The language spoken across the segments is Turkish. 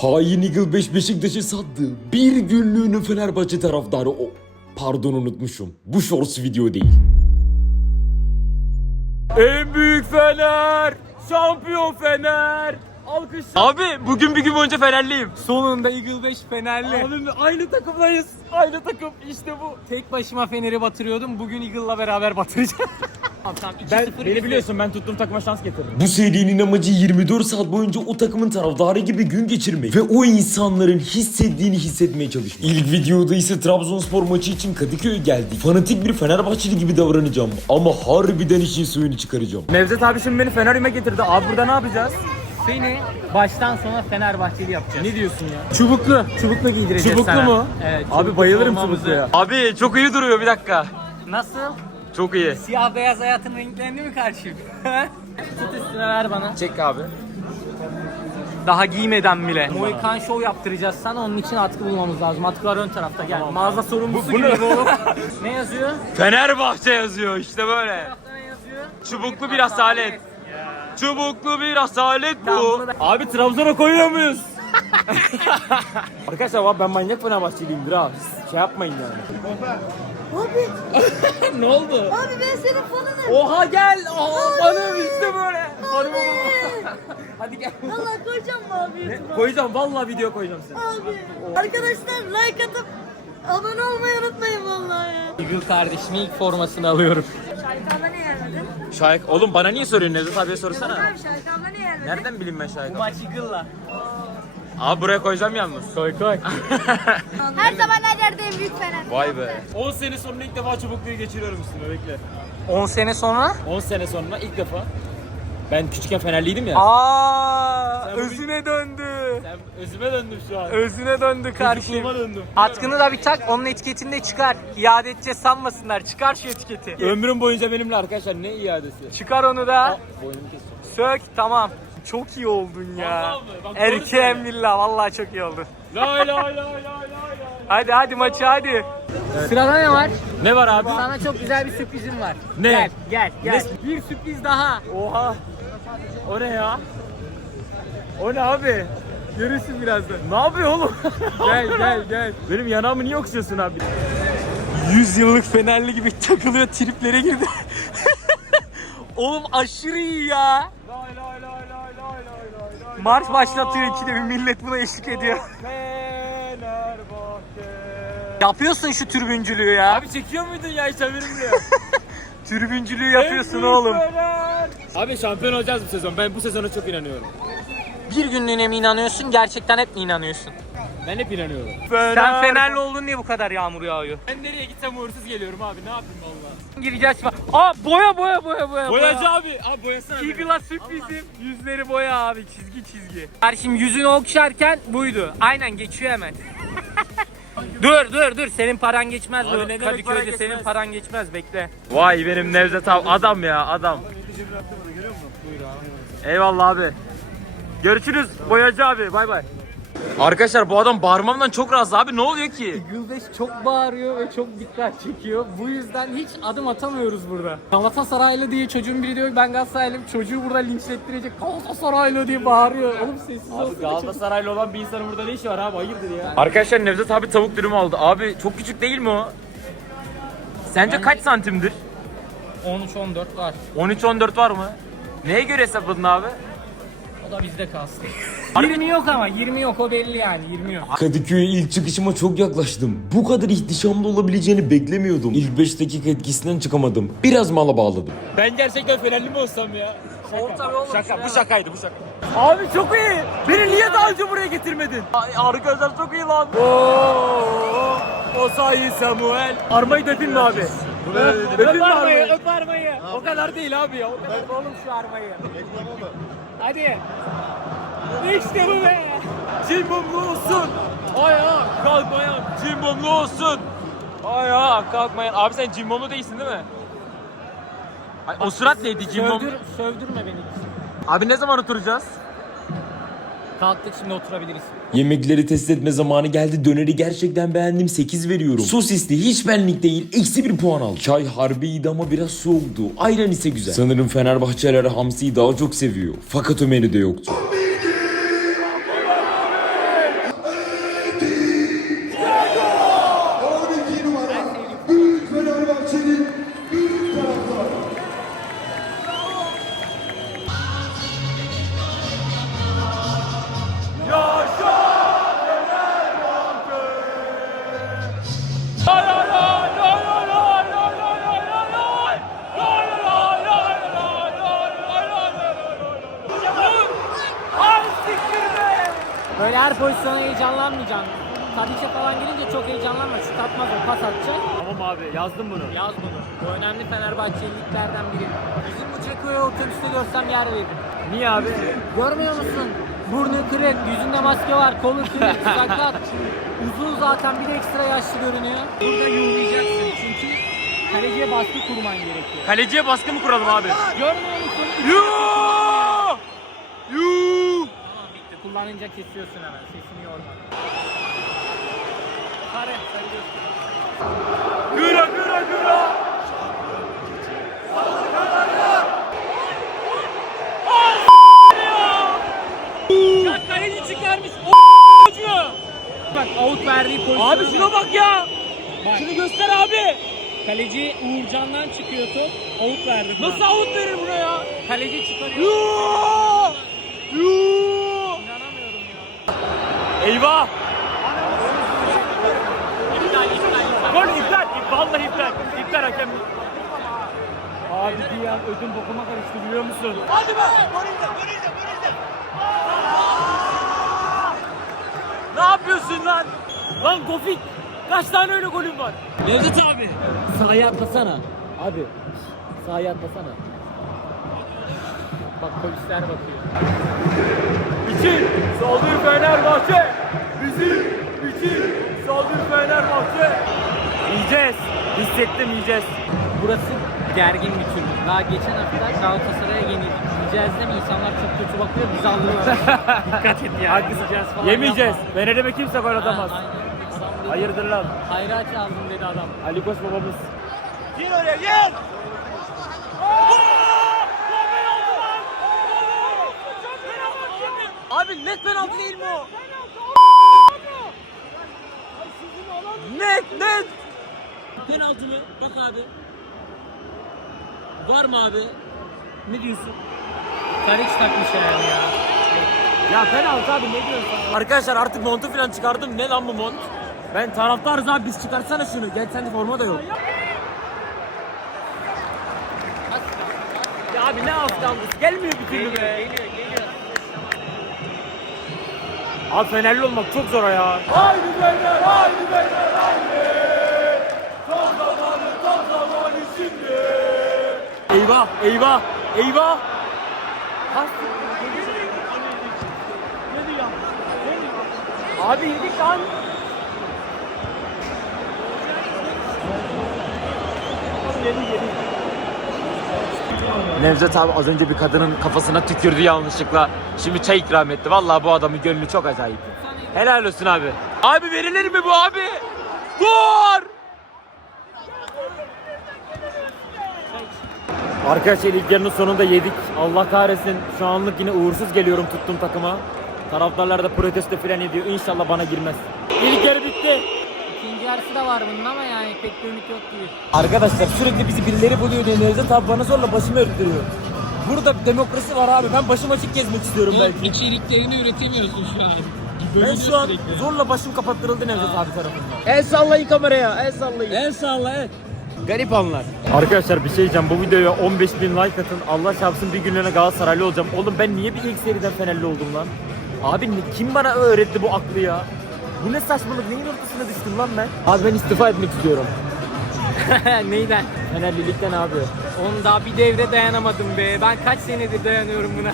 Hain Eagle 5 Beşiktaş'ı sattı. Bir günlüğünü Fenerbahçe taraftarı o... Pardon unutmuşum. Bu shorts video değil. En büyük Fener! Şampiyon Fener! Alkış. Abi bugün bir gün boyunca Fenerliyim. Sonunda Eagle 5 Fenerli. Abim aynı takımdayız. Aynı takım işte bu. Tek başıma Fener'i batırıyordum. Bugün Eagle'la beraber batıracağım. tamam tamam 2-0 Ben, beni bizde. biliyorsun ben tuttuğum takıma şans getirdim. Bu serinin amacı 24 saat boyunca o takımın taraftarı gibi gün geçirmek ve o insanların hissettiğini hissetmeye çalışmak. İlk videoda ise Trabzonspor maçı için Kadıköy'e geldik. Fanatik bir Fenerbahçeli gibi davranacağım ama harbiden işin suyunu çıkaracağım. Nevzat abi şimdi beni Fener'ime getirdi. Abi burada ne yapacağız? Seni baştan sona Fenerbahçeli yapacağız. Ne diyorsun ya? Çubuklu. Çubuklu giydireceğiz Çubuklu sana. mu? Evet. Abi çubuklu bayılırım olmamızı- çubukluya. Abi çok iyi duruyor bir dakika. Nasıl? Çok iyi. Siyah beyaz hayatın renklerini mi karşıyım? Tut üstüne ver bana. Çek abi. Daha giymeden bile. Mohikan show yaptıracağız sana onun için atkı bulmamız lazım. Atkılar ön tarafta gel. Mağaza sorumlusu Bu- bu gibi ne? bu. ne yazıyor? Fenerbahçe yazıyor işte böyle. Çubuklu bir asalet. Çubuklu bir asalet bu. Abi Trabzon'a koyuyor muyuz? Arkadaşlar ben manyak Fenerbahçeliyim biraz. Şey yapmayın yani. Abi, ne oldu? abi ben senin fanınım. Oha gel. Oha banım işte böyle. Banım Abi. Hadi gel. Allah koyacağım mı abi YouTube'a? Koyacağım vallahi video koyacağım seni. Abi. Arkadaşlar like atıp abone olmayı unutmayın vallahi ya. Eagle kardeşimin ilk formasını alıyorum. Şahika yermedin? Şahik oğlum bana niye soruyorsun Nevzat abiye sorsana. Abi Şahika abla ne yermedin? Nereden bileyim ben Şahik? Bu maç Eagle'la. Abi buraya koyacağım yalnız. Koy koy. Her zaman her yerde en büyük fener. Vay be. 10 sene sonra ilk defa çubukluyu geçiriyorum üstüme bekle. 10 sene sonra. 10 sene sonra ilk defa. Ben küçükken Fenerliydim ya. Aa, Sen bu- özüne döndü. Sen özüme döndüm şu an. Özüne döndü kardeşim. Çocukluğuma döndüm. Atkını da bir tak, onun etiketini de çıkar. İade edeceğiz sanmasınlar. Çıkar şu etiketi. Ömrüm boyunca benimle arkadaşlar ne iadesi. Çıkar onu da. Boynumu kesiyor. Sök, tamam. Çok iyi oldun ya. Vallahi mi? Bak doğru Erkeğim söyle. billah, vallahi çok iyi oldun. Lay lay lay lay lay lay. Hadi hadi maçı hadi. Sırada ne var? Ne var abi? Sana çok güzel bir sürprizim var. Ne? Gel, gel, gel. Bir sürpriz daha. Oha. O ne ya? O ne abi? Görürsün birazdan. Ne yapıyor oğlum? Gel, gel, gel. Benim yanağımı niye okşuyorsun abi? 100 yıllık Fenerli gibi takılıyor, triplere girdi. Oğlum aşırı iyi ya. Lay lay lay lay lay lay lay. Marş başlatıyor ikide bir millet buna eşlik ediyor. Fenerbahçe. Yapıyorsun şu türbüncülüğü ya. Abi çekiyor muydun ya hiç haberim bile Türbüncülüğü yapıyorsun oğlum. Abi şampiyon olacağız bu sezon. Ben bu sezona çok inanıyorum. Bir günlüğüne mi inanıyorsun, gerçekten hep mi inanıyorsun? Ben hep inanıyorum. Sen Fenerli oldun diye bu kadar yağmur yağıyor. Ben nereye gitsem uğursuz geliyorum abi. Ne yapayım valla. Gireceğiz şimdi. Aa boya boya boya boya. Boyacı abi. Abi boyasana. beni. Eagle'a sürprizim. Yüzleri boya abi çizgi çizgi. Kardeşim yüzünü okşarken buydu. Aynen geçiyor hemen. Dur dur dur senin paran geçmez Abi demek Kadıköy'de senin paran geçmez bekle. Vay benim Nevzat abi. Adam ya adam. Eyvallah abi. Görüşürüz boyacı abi. Bay bay. Arkadaşlar bu adam bağırmamdan çok rahatsız abi. Ne oluyor ki? 5 çok bağırıyor ve çok dikkat çekiyor. Bu yüzden hiç adım atamıyoruz burada. Galatasaraylı diye çocuğun biri diyor ben Galatasaraylıyım. Çocuğu burada linçlettirecek. Galatasaraylı diye bağırıyor. Oğlum sessiz Abi olsun. Galatasaraylı olan bir insanın burada ne işi var abi? Hayırdır ya? Arkadaşlar Nevzat abi tavuk dürüm aldı. Abi çok küçük değil mi o? Sence kaç santimdir? 13-14 var. 13-14 var mı? Neye göre hesapladın abi? O da bizde kalsın. 20 yok ama 20 yok o belli yani 20 yok. Kadıköy'e ilk çıkışıma çok yaklaştım. Bu kadar ihtişamlı olabileceğini beklemiyordum. İlk 5 dakika etkisinden çıkamadım. Biraz mala bağladım. Ben gerçekten Fenerli mi olsam ya? Oğlum. Şaka, bu şakaydı bu şaka. Abi çok iyi. Beni niye daha önce buraya getirmedin? Arkadaşlar çok iyi lan. Oo, o sahi Samuel. Armayı öpeyim mi abi? Mi armayı? Öp armayı. O kadar değil abi ya. O kadar. Öp oğlum şu armayı. Hadi. İşte bu be. Cimbomlu olsun. Ayağa kalkmayan cimbomlu olsun. Ayağa kalkmayan. Abi sen cimbomlu değilsin değil mi? Ay, o surat neydi cimbom? Sövdür, sövdürme beni. Abi ne zaman oturacağız? Kalktık şimdi oturabiliriz. Yemekleri test etme zamanı geldi. Döneri gerçekten beğendim. 8 veriyorum. Sosisli hiç benlik değil. Eksi bir puan al. Çay harbi iyiydi ama biraz soğuktu. Ayran ise güzel. Sanırım Fenerbahçeliler hamsiyi daha çok seviyor. Fakat o menüde yoktu. Böyle her pozisyona heyecanlanmayacaksın. Tadiç'e falan gelince çok heyecanlanma. Şut atmaz o pas atacak. Tamam abi yazdım bunu. Yaz bunu. Bu önemli Fenerbahçeliliklerden biri. Bizim bu Ceko'yu otobüste görsem yer veririm. Niye abi? Görmüyor musun? Burnu kırık, yüzünde maske var, kolu kırık, sakat. Uzun zaten bir de ekstra yaşlı görünüyor. Burada yuhlayacaksın çünkü kaleciye baskı kurman gerekiyor. Kaleciye baskı mı kuralım abi? Görmüyor musun? Yuuu! Yuuu! Kullanınca kesiyorsun hemen. Sesini yorma. Kare, sarıyorsun. Güra güra güra! Kaleci çıkarmış. O Bak out verdiği pozisyon. Abi şuna bak ya! Bak. Şunu göster abi! Kaleci Uğurcan'dan çıkıyor top. Out verdi. Nasıl out verir buna ya? Kaleci çıkarıyor. Yuuu! Yuuu! İnanamıyorum ya. Eyvah! İptal, iptal, iptal. Gol iptal! Vallahi iptal! İptal hakem. Abi bir an ödüm bokuma karıştı biliyor musun? Hadi be! Ne yapıyorsun lan? Lan Gofik! Kaç tane öyle golün var? Nevzat abi. Sahaya atlasana. Abi. Sahaya atlasana. Bak polisler bakıyor. İçin saldır Fenerbahçe! Saldır Fenerbahçe! Yiyeceğiz. Hissettim yiyeceğiz. Burası gergin bir türlü. Daha geçen hafta Galatasaray'a yenildik. Yiyeceğiz değil mi? İnsanlar çok kötü bakıyor. Biz alıyorlar. Dikkat et ya. Yiyeceğiz falan Yemeyeceğiz. yapma. Fener'e kimse gol atamaz. Ha, aynen. Hayırdır lan? Hayraç aldım dedi adam. Ali Koç babamız. Abi net penaltı değil mi o? Net net. Penaltı mı? Bak abi. Var mı abi? Ne diyorsun? Kariç takmış yani ya. Ya penaltı abi ne diyorsun? Arkadaşlar artık montu falan çıkardım. Ne lan bu mont? Ben taraftarız abi biz çıkarsana şunu. Gel sende forma da yok. Ya abi ne hafta aldık? Gelmiyor bir türlü be. Geliyor, geliyor. Abi Fenerli olmak çok zor ya. Haydi Fener, haydi Fener, Eyvah, eyvah, eyvah. Abi yedik lan. Nevzat abi az önce bir kadının kafasına tükürdü yanlışlıkla. Şimdi çay ikram etti. Vallahi bu adamın gönlü çok acayip. Helal olsun abi. Abi verilir mi bu abi? Dur! Arkadaşlar ilk yarının sonunda yedik. Allah kahretsin. Şu anlık yine uğursuz geliyorum tuttuğum takıma. Taraftarlar da protesto falan ediyor. İnşallah bana girmez. İlk yarı bitti. İkinci yarısı da var bunun ama yani pek bir ümit yok gibi. Arkadaşlar sürekli bizi birileri buluyor diye Nevzat abi bana zorla başımı örttürüyor. Burada demokrasi var abi. Ben başım açık gezmek istiyorum belki. İçeriklerini üretemiyorsun şu an. Ben şu an zorla başım kapattırıldı Nevzat abi tarafından. El sallayın kameraya, el sallayın. El salla evet. Garip anlar. Arkadaşlar bir şey diyeceğim. Bu videoya 15 bin like atın. Allah çarpsın bir günlüğüne Galatasaraylı olacağım. Oğlum ben niye bir ilk seriden Fenerli oldum lan? Abi ne- kim bana öğretti bu aklı ya? Bu ne saçmalık? Neyin ortasına düştüm lan ben? Abi ben istifa etmek istiyorum. Neyden? Fenerlilikten abi. Oğlum daha bir devre dayanamadım be. Ben kaç senedir dayanıyorum buna.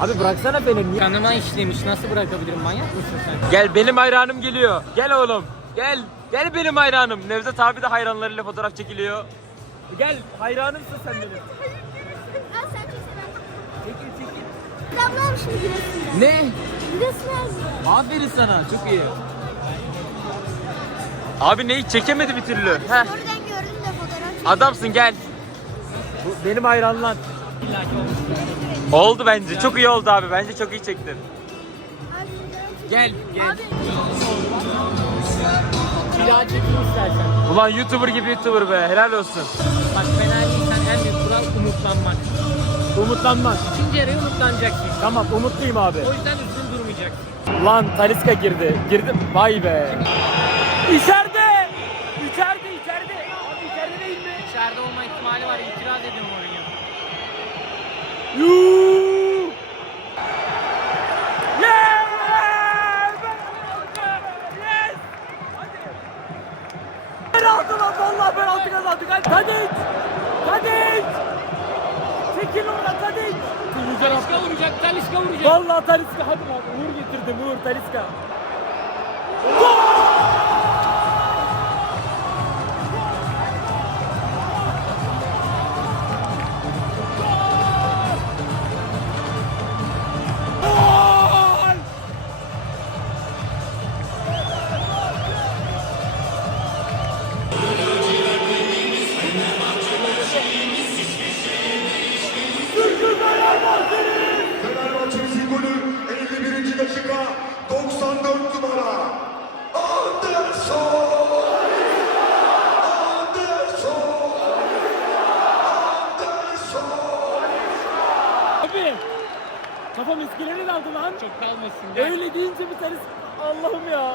Abi bıraksana beni. Niye? Kanıma işlemiş. Nasıl bırakabilirim? Manyak mısın sen? Gel benim hayranım geliyor. Gel oğlum. Gel. Gel benim hayranım. Nevzat abi de hayranlarıyla fotoğraf çekiliyor. Gel hayranımsın sen benim. Al sen çekil Çekil. Damlar şimdi güreşinden. Ne? Güreşinden. Aferin sana. Çok iyi. Abi neyi çekemedi bir türlü. Heh. Oradan gördüm de fotoğraf. Adamsın gel. Bu benim hayranlar. Oldu bence. Çok iyi oldu abi. Bence çok iyi çektin. Gel gel. Bir çekin istersen. Ulan YouTuber gibi YouTuber be. Helal olsun. Bak Fenerliysen en büyük kural umutlanmak. Umutlanmak. İkinci yarıya umutlanacaksın. Tamam umutluyum abi. O yüzden üzgün durmayacaksın. Lan Taliska girdi. Girdim. Vay be. İçeride. İçeride içeride. Abi içeride değil mi? İçeride olma ihtimali var. İtiraz ediyorum Mourinho. Yuuu. Hadi. Tadic. Tadic. Çekil oradan Tadic. Talişka vuracak, Talişka vuracak. Vallahi Taliska hadi lan. Uğur getirdim Uğur Taliska. Çok kalmasın. Gel. Öyle deyince bir Taliska. Allah'ım ya.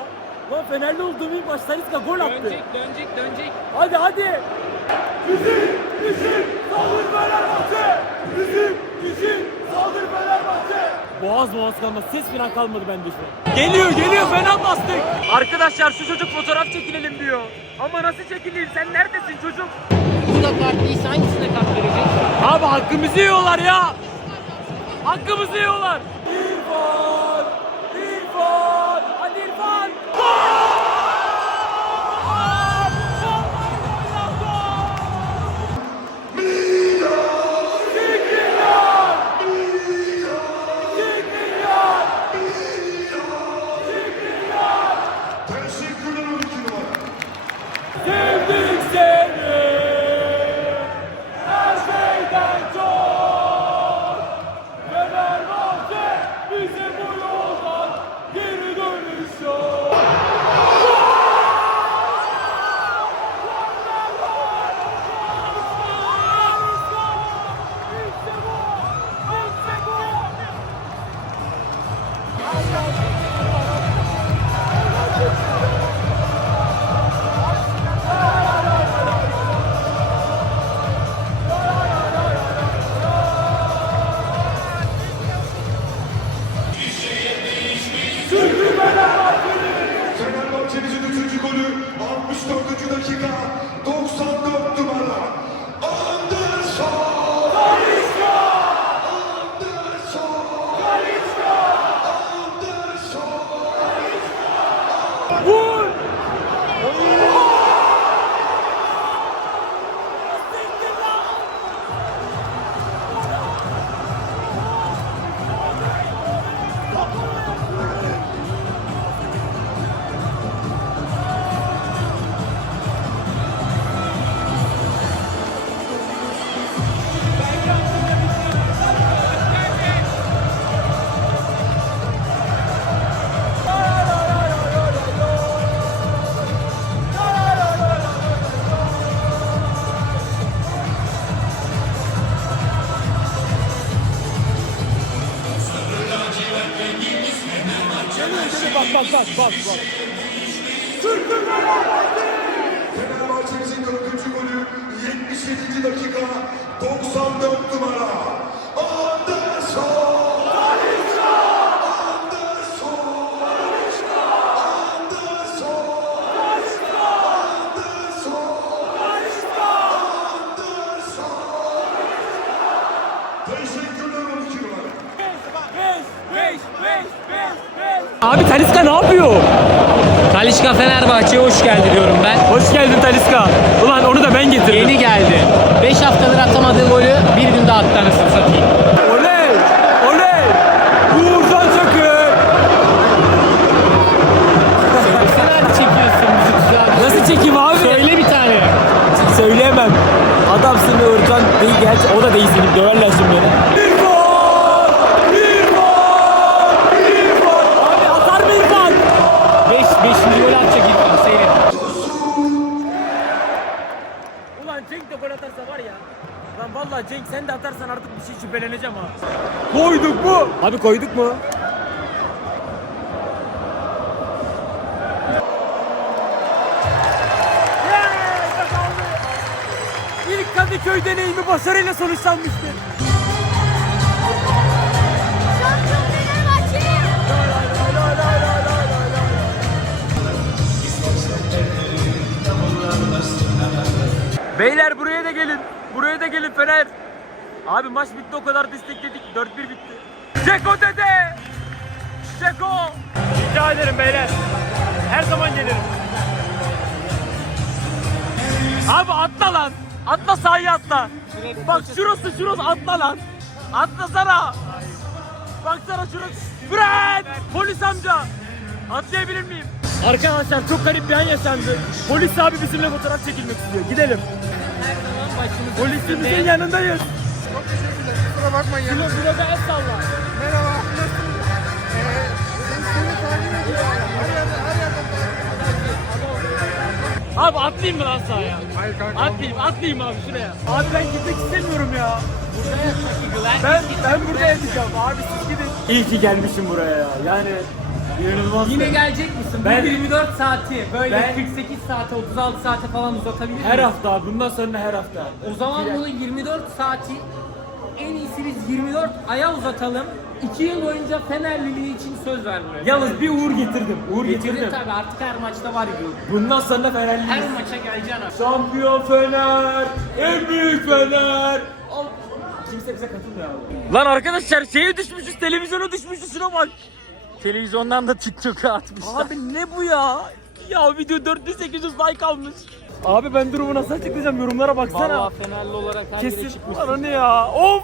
Lan Fenerli olduğum ilk maç Taliska gol attı. Dönecek, dönecek, dönecek. Hadi hadi. Bizim, bizim, saldır Fenerbahçe. Bizim, bizim, saldır Fenerbahçe. Boğaz boğaz kalmaz. Ses falan kalmadı bende şu an. Geliyor, geliyor. Fena bastık. Arkadaşlar şu çocuk fotoğraf çekinelim diyor. Ama nasıl çekileyim? Sen neredesin çocuk? Bu da kart değilse hangisine kart verecek? Abi hakkımızı yiyorlar ya. Hakkımızı yiyorlar. Oh! Bak bak bak bak. Fenerbahçe'nin 4. golü 77. dakika 94 numara. Anderson! Abi Taliska ne yapıyor? Talişka Fenerbahçe'ye hoş geldi diyorum ben. Hoş geldin Taliska. Ulan onu da ben getirdim. Yeni geldi. 5 haftadır atamadığı golü bir günde attı anasını satayım. Oley! Oley! Uğurcan Çakır! Sen hadi çekiyorsun bizi tuzağa. Nasıl çekeyim abi? Söyle bir tane. Söyleyemem. Adamsın Uğurcan değil gerçi o da değil seni döverler şüpheleneceğim ha. Koyduk mu? Abi koyduk mu? İlk Kadıköy deneyimi başarıyla sonuçlanmıştır. Şampiyon Fenerbahçe! Fener. Abi maç bitti o kadar destekledik. 4-1 bitti. Ceko dede. Ceko. Rica ederim beyler. Her zaman gelirim. Abi atla lan. Atla sahaya atla. Bak şurası şurası atla lan. Atlasana. Baksana şurası. Fred! Polis amca. Atlayabilir miyim? Arkadaşlar çok garip bir an yaşandı. Polis abi bizimle fotoğraf çekilmek istiyor. Gidelim. Her zaman başımızın Polisimizin üstünde. yanındayız. Kusura bakmayın. Kilo kiloda el salla. Merhaba. Nasılsınız? Ee, ben seni takip ediyorum. Her yerde, her yerde. Abi atlayayım mı lan sahaya? Hayır kanka. Atlayayım, atlayayım abi şuraya. Abi ben gitmek istemiyorum ya. Ben ben burada yatacağım. Abi siz gidin. İyi ki gelmişim buraya ya. Yani inanılmaz. Yine gelecek misin? Ben- Bu 24 saati böyle Ben- 48 saate 36 saate falan uzatabilir her miyiz? hafta bundan sonra her hafta. O zaman bunu 24 saati en iyisi biz 24 aya uzatalım. 2 yıl boyunca Fenerliliği için söz vermiyorum. Yalnız bir uğur getirdim. Uğur getirdim. tabii artık her maçta var gibi. Bundan sonra Fenerli. Her maça geleceksin abi. Şampiyon Fener, en büyük Fener. Al. Kimse bize katılmıyor abi. Lan arkadaşlar şeye düşmüşüz, televizyona düşmüşüz şuna bak. Televizyondan da TikTok'a atmışlar. Abi ne bu ya? Ya video 4800 like almış. Abi ben durumu nasıl açıklayacağım yorumlara baksana. Vallahi Fenerli olarak her Kesin bana ne ya? Of!